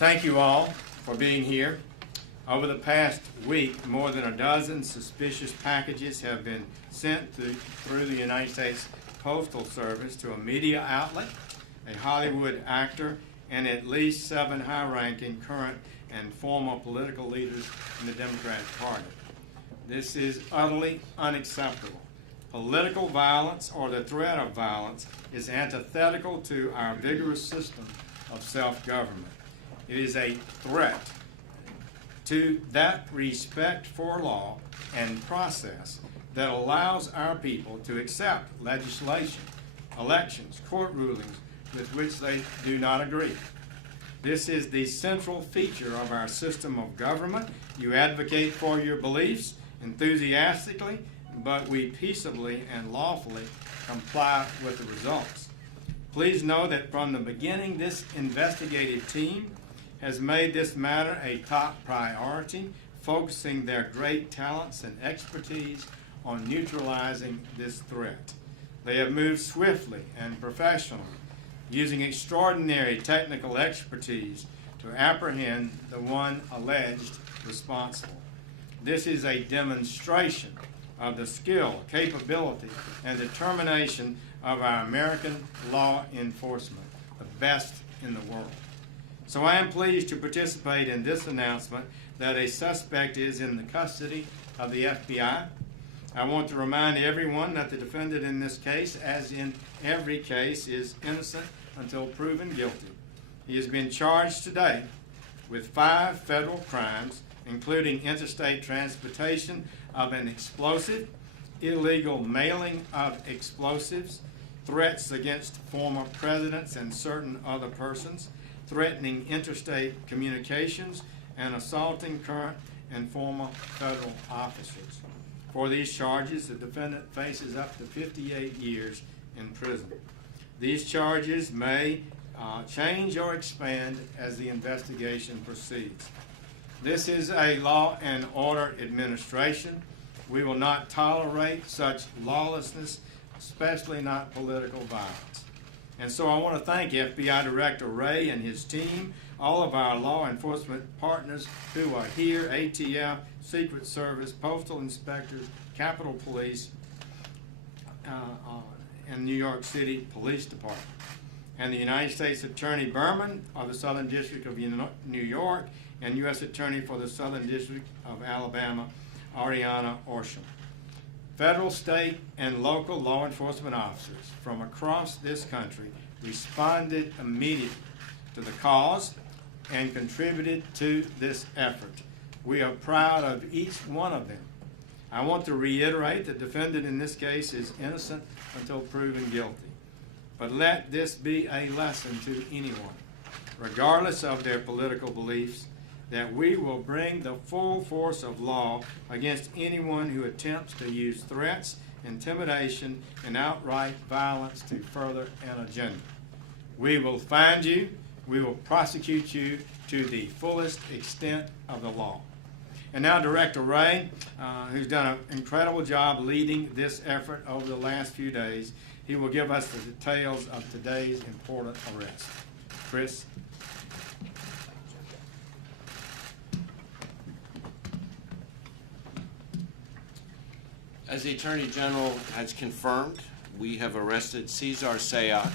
Thank you all for being here. Over the past week, more than a dozen suspicious packages have been sent through the United States Postal Service to a media outlet, a Hollywood actor, and at least 7 high-ranking current and former political leaders in the Democratic Party. This is utterly unacceptable. Political violence or the threat of violence is antithetical to our vigorous system of self-government. It is a threat to that respect for law and process that allows our people to accept legislation, elections, court rulings with which they do not agree. This is the central feature of our system of government. You advocate for your beliefs enthusiastically, but we peaceably and lawfully comply with the results. Please know that from the beginning, this investigative team has made this matter a top priority, focusing their great talents and expertise on neutralizing this threat. They have moved swiftly and professionally, using extraordinary technical expertise to apprehend the one alleged responsible. This is a demonstration of the skill, capability, and determination of our American law enforcement, the best in the world. So I am pleased to participate in this announcement that a suspect is in the custody of the FBI. I want to remind everyone that the defendant in this case, as in every case, is innocent until proven guilty. He has been charged today with 5 federal crimes, including interstate transportation of an explosive, illegal mailing of explosives, threats against former presidents and certain other persons, threatening interstate communications, and assaulting current and former federal officers. For these charges, the defendant faces up to 58 years in prison. These charges may change or expand as the investigation proceeds. This is a law and order administration. We will not tolerate such lawlessness, especially not political violence. And so I want to thank FBI Director Wray and his team, all of our law enforcement partners who are here, ATF, Secret Service, Postal Inspectors, Capitol Police, and New York City Police Department, and the United States Attorney Berman of the Southern District of New York, and U.S. Attorney for the Southern District of Alabama, Ariana Orsham. Federal, state, and local law enforcement officers from across this country responded immediately to the cause and contributed to this effort. We are proud of each one of them. I want to reiterate the defendant in this case is innocent until proven guilty. But let this be a lesson to anyone, regardless of their political beliefs, that we will bring the full force of law against anyone who attempts to use threats, intimidation, and outright violence to further an agenda. We will find you, we will prosecute you to the fullest extent of the law. And now Director Wray, who's done an incredible job leading this effort over the last few days, he will give us the details of today's important arrest. Chris? As the Attorney General has confirmed, we have arrested Cesar Sayoc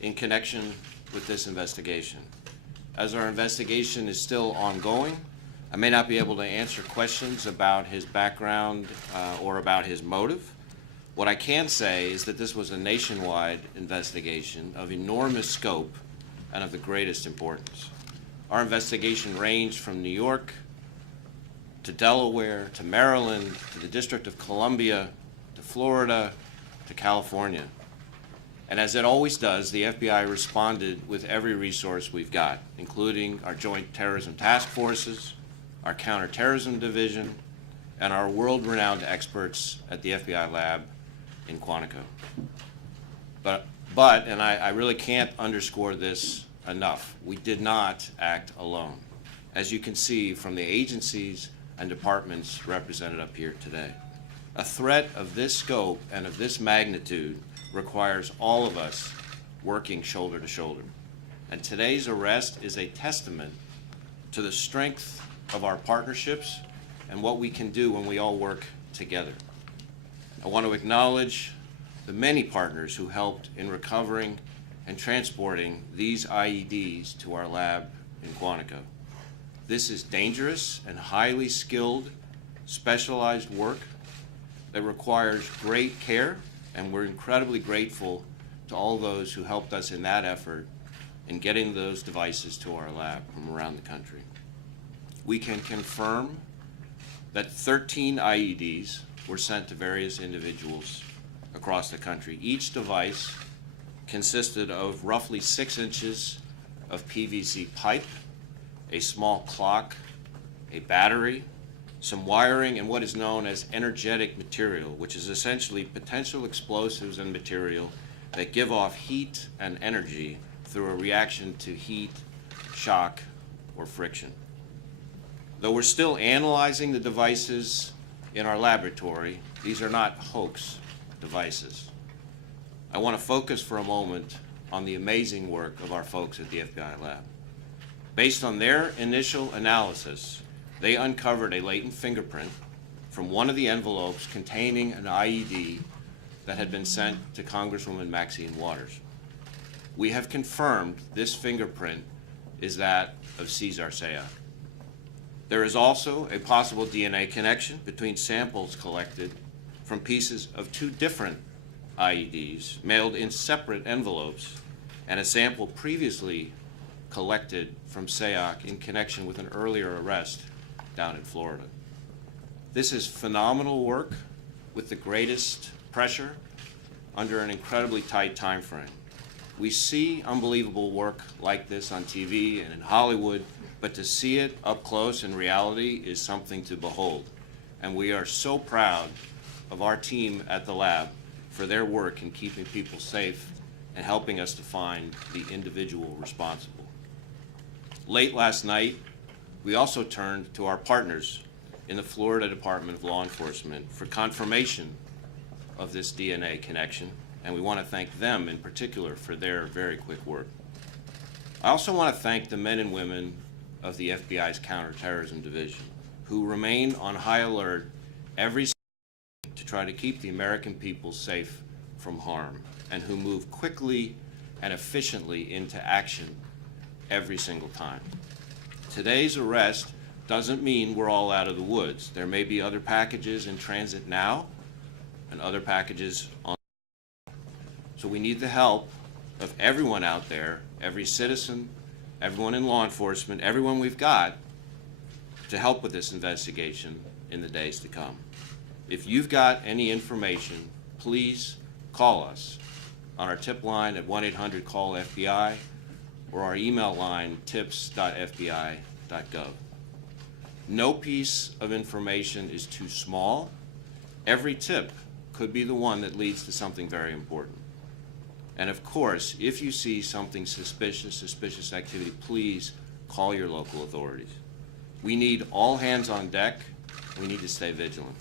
in connection with this investigation. As our investigation is still ongoing, I may not be able to answer questions about his background or about his motive. What I can say is that this was a nationwide investigation of enormous scope and of the greatest importance. Our investigation ranged from New York to Delaware, to Maryland, to the District of Columbia, to Florida, to California. And as it always does, the FBI responded with every resource we've got, including our Joint Terrorism Task Forces, our Counterterrorism Division, and our world-renowned experts at the FBI lab in Quantico. But and I really can't underscore this enough, we did not act alone, as you can see from the agencies and departments represented up here today. A threat of this scope and of this magnitude requires all of us working shoulder to shoulder. And today's arrest is a testament to the strength of our partnerships and what we can do when we all work together. I want to acknowledge the many partners who helped in recovering and transporting these IEDs to our lab in Quantico. This is dangerous and highly skilled, specialized work that requires great care, and we're incredibly grateful to all those who helped us in that effort in getting those devices to our lab from around the country. We can confirm that 13 IEDs were sent to various individuals across the country. Each device consisted of roughly 6 inches of PVC pipe, a small clock, a battery, some wiring, and what is known as energetic material, which is essentially potential explosives and material that give off heat and energy through a reaction to heat, shock, or friction. Though we're still analyzing the devices in our laboratory, these are not hoax devices. I want to focus for a moment on the amazing work of our folks at the FBI lab. Based on their initial analysis, they uncovered a latent fingerprint from one of the envelopes containing an IED that had been sent to Congresswoman Maxine Waters. We have confirmed this fingerprint is that of Cesar Sayoc. There is also a possible DNA connection between samples collected from pieces of 2 different IEDs mailed in separate envelopes and a sample previously collected from Sayoc in connection with an earlier arrest down in Florida. This is phenomenal work with the greatest pressure under an incredibly tight time frame. We see unbelievable work like this on TV and in Hollywood, but to see it up close in reality is something to behold. And we are so proud of our team at the lab for their work in keeping people safe and helping us to find the individual responsible. Late last night, we also turned to our partners in the Florida Department of Law Enforcement for confirmation of this DNA connection, and we want to thank them in particular for their very quick work. I also want to thank the men and women of the FBI's Counterterrorism Division, who remain on high alert every day to try to keep the American people safe from harm, and who move quickly and efficiently into action every single time. Today's arrest doesn't mean we're all out of the woods. There may be other packages in transit now and other packages on. So we need the help of everyone out there, every citizen, everyone in law enforcement, everyone we've got to help with this investigation in the days to come. If you've got any information, please call us on our tip line at 1-800-CALL-FBI or our email line tips.fbi.gov. No piece of information is too small. Every tip could be the one that leads to something very important. And of course, if you see something suspicious activity, please call your local authorities. We need all hands on deck. We need to stay vigilant.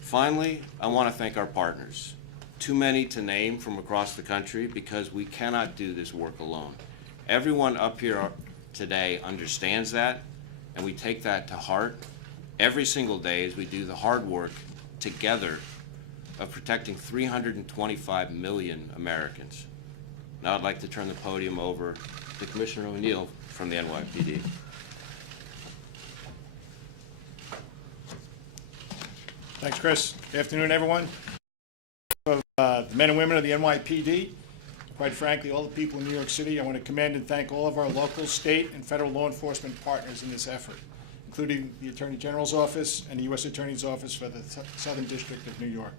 Finally, I want to thank our partners. Too many to name from across the country because we cannot do this work alone. Everyone up here today understands that, and we take that to heart every single day as we do the hard work together of protecting 325 million Americans. Now I'd like to turn the podium over to Commissioner O'Neill from the NYPD. Thanks, Chris. Good afternoon, everyone. Of the men and women of the NYPD, quite frankly, all the people in New York City, I want to commend and thank all of our local, state, and federal law enforcement partners in this effort, including the Attorney General's Office and the U.S. Attorney's Office for the Southern District of New York.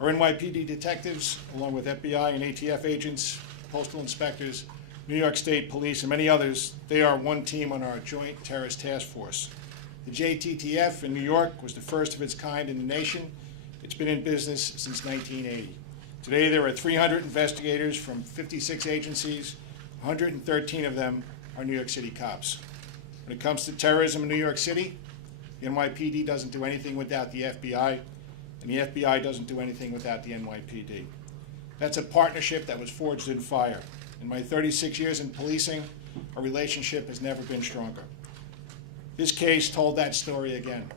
Our NYPD detectives, along with FBI and ATF agents, postal inspectors, New York State Police, and many others, they are one team on our Joint Terrorist Task Force. The JTTF in New York was the first of its kind in the nation. It's been in business since 1980. Today there are 300 investigators from 56 agencies. 113 of them are New York City cops. When it comes to terrorism in New York City, the NYPD doesn't do anything without the FBI, and the FBI doesn't do anything without the NYPD. That's a partnership that was forged in fire. In my 36 years in policing, our relationship has never been stronger. This case told that story again.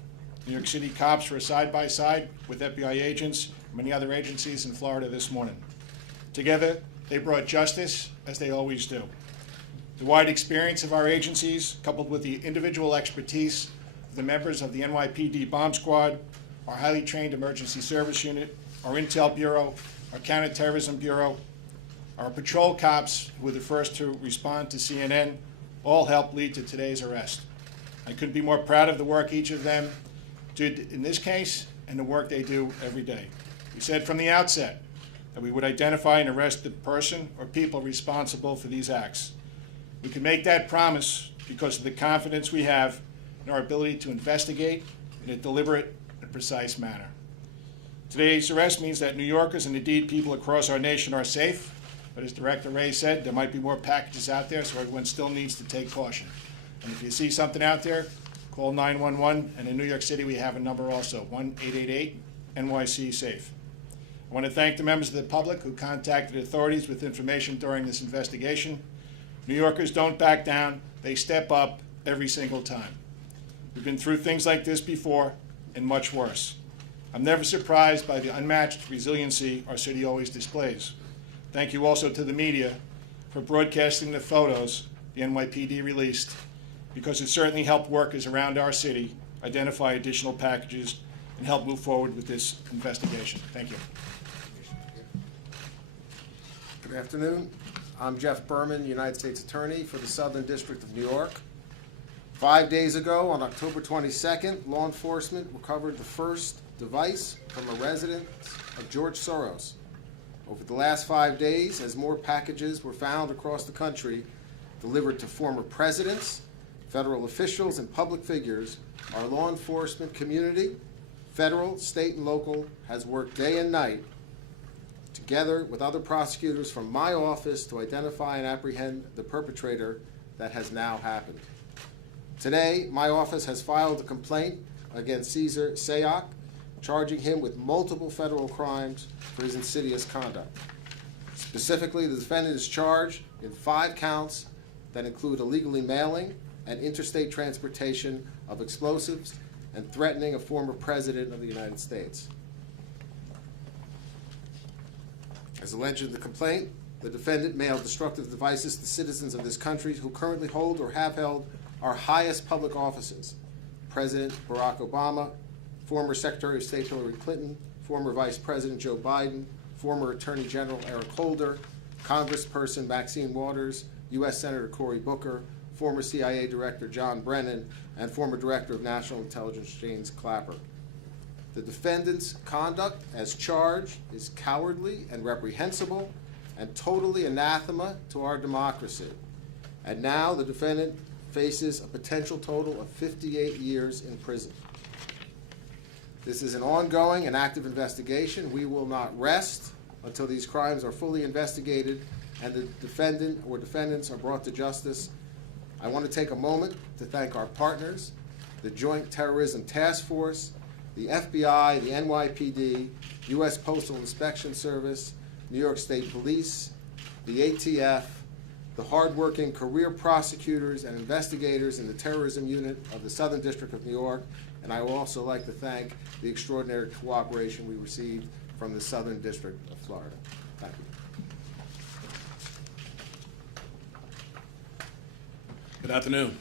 New York City cops were side by side with FBI agents and many other agencies in Florida this morning. Together, they brought justice, as they always do. The wide experience of our agencies, coupled with the individual expertise of the members of the NYPD Bomb Squad, our highly trained Emergency Service Unit, our Intel Bureau, our Counterterrorism Bureau, our patrol cops, who were the first to respond to CNN, all helped lead to today's arrest. I couldn't be more proud of the work each of them did in this case and the work they do every day. We said from the outset that we would identify and arrest the person or people responsible for these acts. We can make that promise because of the confidence we have in our ability to investigate in a deliberate and precise manner. Today's arrest means that New Yorkers and indeed people across our nation are safe, but as Director Ray said, there might be more packages out there, so everyone still needs to take caution. And if you see something out there, call 911, and in New York City we have a number also, 1-888-NYC-SAFE. I want to thank the members of the public who contacted authorities with information during this investigation. New Yorkers don't back down, they step up every single time. We've been through things like this before and much worse. I'm never surprised by the unmatched resiliency our city always displays. Thank you also to the media for broadcasting the photos the NYPD released, because it certainly helped workers around our city identify additional packages and help move forward with this investigation. Thank you. Good afternoon. I'm Jeff Berman, United States Attorney for the Southern District of New York. 5 days ago, on October 22nd, law enforcement recovered the first device from a residence of George Soros. Over the last 5 days, as more packages were found across the country delivered to former presidents, federal officials, and public figures, our law enforcement community, federal, state, and local, has worked day and night together with other prosecutors from my office to identify and apprehend the perpetrator that has now happened. Today, my office has filed a complaint against Cesar Sayoc, charging him with multiple federal crimes for his insidious conduct. Specifically, the defendant is charged in 5 counts that include illegally mailing and interstate transportation of explosives and threatening a former president of the United States. As alleged in the complaint, the defendant mailed destructive devices to citizens of this country who currently hold or have held our highest public offices: President Barack Obama, former Secretary of State Hillary Clinton, former Vice President Joe Biden, former Attorney General Eric Holder, Congressperson Maxine Waters, U.S. Senator Cory Booker, former CIA Director John Brennan, and former Director of National Intelligence James Clapper. The defendant's conduct as charged is cowardly and reprehensible and totally anathema to our democracy. And now the defendant faces a potential total of 58 years in prison. This is an ongoing and active investigation. We will not rest until these crimes are fully investigated and the defendant or defendants are brought to justice. I want to take a moment to thank our partners, the Joint Terrorism Task Force, the FBI, the NYPD, U.S. Postal Inspection Service, New York State Police, the ATF, the hardworking career prosecutors and investigators in the terrorism unit of the Southern District of New York, and I would also like to thank the extraordinary cooperation we received from the Southern District of Florida. Thank you. Good afternoon.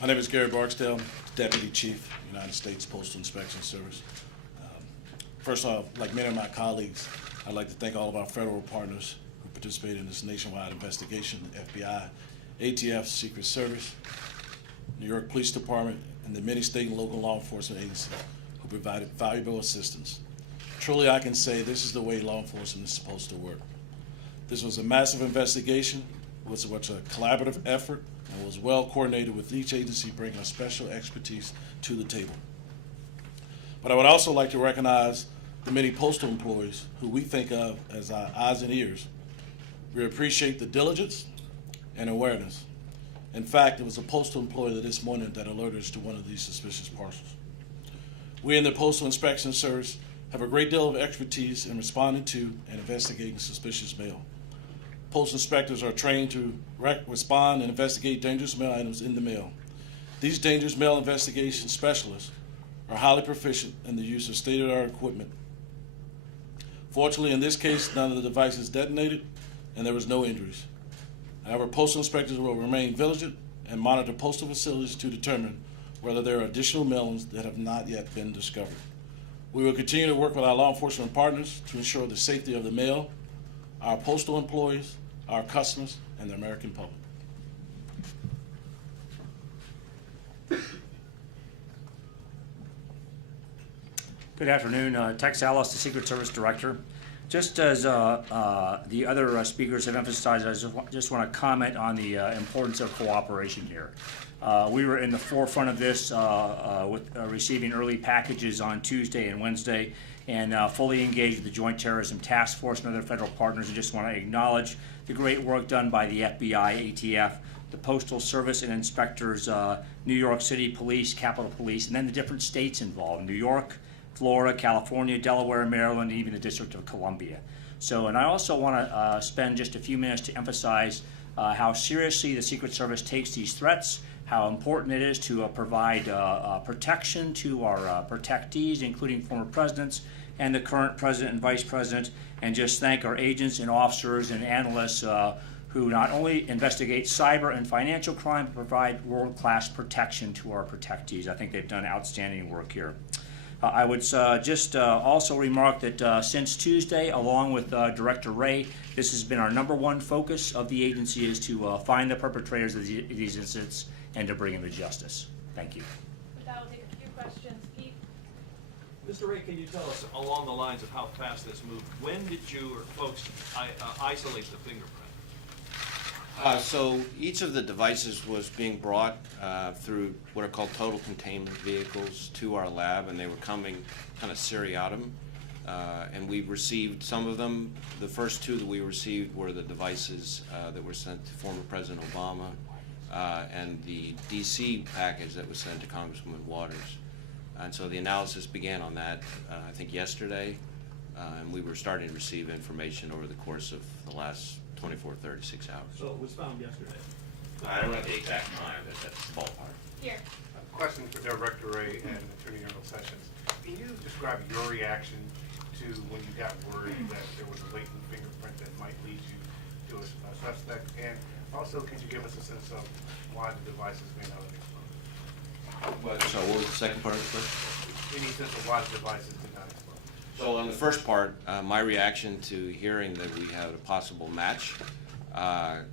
My name is Gary Barksdale, Deputy Chief, United States Postal Inspection Service. First off, like many of my colleagues, I'd like to thank all of our federal partners who participated in this nationwide investigation: the FBI, ATF, Secret Service, New York Police Department, and the many state and local law enforcement agencies who provided valuable assistance. Truly, I can say this is the way law enforcement is supposed to work. This was a massive investigation, was a collaborative effort, and was well coordinated with each agency bringing a special expertise to the table. But I would also like to recognize the many postal employees who we think of as our eyes and ears. We appreciate the diligence and awareness. In fact, it was a postal employee this morning that alerted us to one of these suspicious parcels. We in the Postal Inspection Service have a great deal of expertise in responding to and investigating suspicious mail. Postal inspectors are trained to respond and investigate dangerous mail items in the mail. These dangerous mail investigation specialists are highly proficient in the use of state-of-the-art equipment. Fortunately, in this case, none of the devices detonated, and there was no injuries. However, postal inspectors will remain vigilant and monitor postal facilities to determine whether there are additional mailings that have not yet been discovered. We will continue to work with our law enforcement partners to ensure the safety of the mail, our postal employees, our customers, and the American public. Good afternoon. Tex Ellis, the Secret Service Director. Just as the other speakers have emphasized, I just want to comment on the importance of cooperation here. We were in the forefront of this with receiving early packages on Tuesday and Wednesday, and fully engaged with the Joint Terrorism Task Force and other federal partners. And just want to acknowledge the great work done by the FBI, ATF, the Postal Service and inspectors, New York City Police, Capitol Police, and then the different states involved, New York, Florida, California, Delaware, Maryland, and even the District of Columbia. So, and I also want to spend just a few minutes to emphasize how seriously the Secret Service takes these threats, how important it is to provide protection to our protectees, including former presidents and the current president and vice president, and just thank our agents and officers and analysts who not only investigate cyber and financial crime, but provide world-class protection to our protectees. I think they've done outstanding work here. I would just also remark that since Tuesday, along with Director Wray, this has been our #1 focus of the agency, is to find the perpetrators of these incidents and to bring them to justice. Thank you. With that, we'll take a few questions. Pete? Mr. Ray, can you tell us along the lines of how fast this moved? When did you or folks isolate the fingerprint? So each of the devices was being brought through what are called total containment vehicles to our lab, and they were coming kind of seriatim. And we received some of them. The first 2 that we received were the devices that were sent to former President Obama and the DC package that was sent to Congresswoman Waters. And so the analysis began on that, I think, yesterday, and we were starting to receive information over the course of the last 24, 36 hours. So it was found yesterday. I don't have the exact time, but that's the ballpark. Here. A question for Director Wray and Attorney General Sessions. Can you describe your reaction to when you got word that there was a latent fingerprint that might lead you to a suspect? And also, could you give us a sense of why the devices may not have exploded? So what was the second part of the question? Any sense of why the devices did not explode? So on the first part, my reaction to hearing that we had a possible match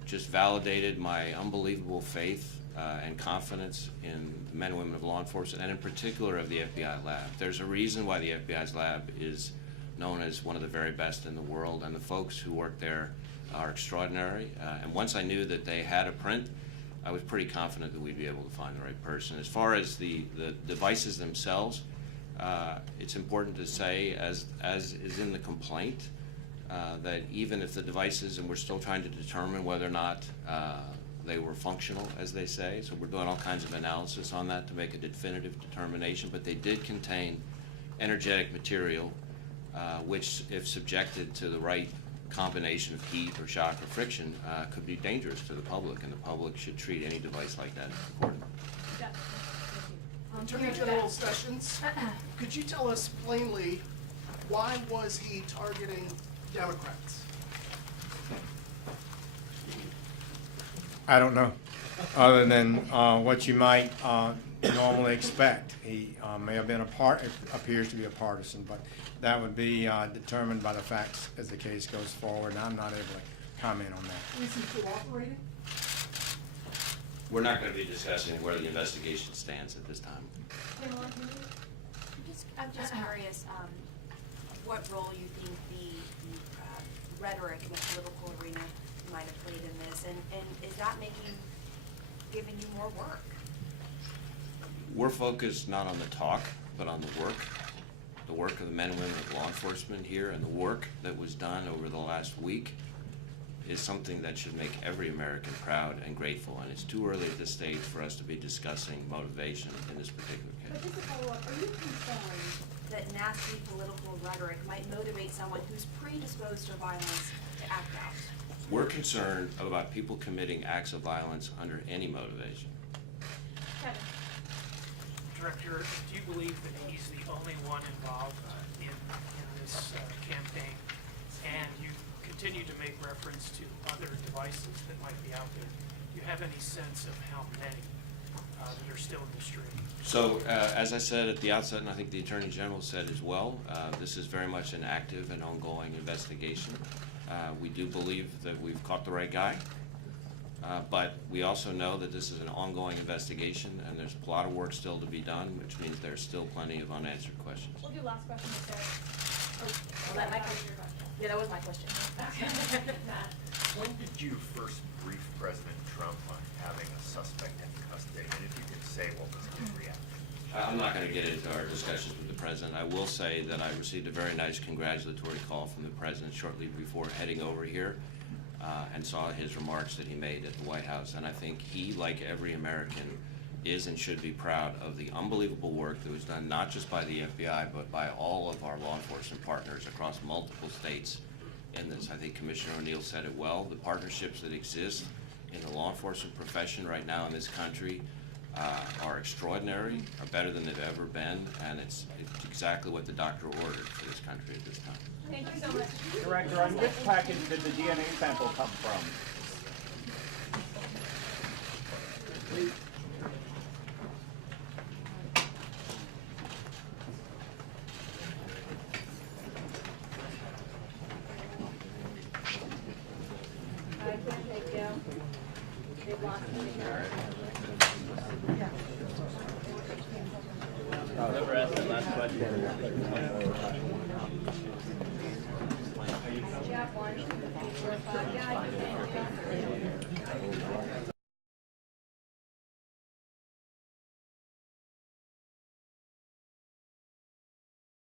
just validated my unbelievable faith and confidence in the men and women of law enforcement, and in particular of the FBI lab. There's a reason why the FBI's lab is known as one of the very best in the world, and the folks who work there are extraordinary. And once I knew that they had a print, I was pretty confident that we'd be able to find the right person. As far as the devices themselves, it's important to say, as is in the complaint, that even if the devices, and we're still trying to determine whether or not they were functional, as they say, so we're doing all kinds of analysis on that to make a definitive determination, but they did contain energetic material, which, if subjected to the right combination of heat or shock or friction, could be dangerous to the public, and the public should treat any device like that accordingly. Yeah. Attorney General Sessions, could you tell us plainly, why was he targeting Democrats? I don't know, other than what you might normally expect. He may have been appears to be a partisan, but that would be determined by the facts as the case goes forward, and I'm not able to comment on that. Is he cooperating? We're not going to be discussing where the investigation stands at this time. I'm just curious, what role you think the rhetoric in the political arena might have played in this, and is that giving you more work? We're focused not on the talk, but on the work of the men and women of law enforcement here, and the work that was done over the last week is something that should make every American proud and grateful, and it's too early at this stage for us to be discussing motivation in this particular But case. just to follow up, are you concerned that nasty political rhetoric might motivate someone who's predisposed to violence to act out? We're concerned about people committing acts of violence under any motivation. Kevin? Director, do you believe that he's the only one involved in this campaign? And you continue to make reference to other devices that might be out there. Do you have any sense of how many that are still in the stream? So, as I said at the outset, and I think the Attorney General said as well, this is very much an active and ongoing investigation. We do believe that we've caught the right guy, but we also know that this is an ongoing investigation, and there's a lot of work still to be done, which means there's still plenty of unanswered questions. We'll do last question, Sarah. Was that my question? Yeah, that was my question. Matt. When did you first brief President Trump on having a suspect in custody? And if you could say what was his reaction? I'm not going to get into our discussions with the President. I will say that I received a very nice congratulatory call from the President shortly before heading over here, and saw his remarks that he made at the White House. And I think he, like every American, is and should be proud of the unbelievable work that was done not just by the FBI, but by all of our law enforcement partners across multiple states in this. I think Commissioner O'Neill said it well. The partnerships that exist in the law enforcement profession right now in this country are extraordinary, are better than they've ever been, and it's exactly what the doctor ordered for this country at this time. Thank you so much. Director, on which package did the DNA sample come from? I can't take you. They've lost me. Whoever asked that last question. Do you have one? 4 or 5? Yeah, I can.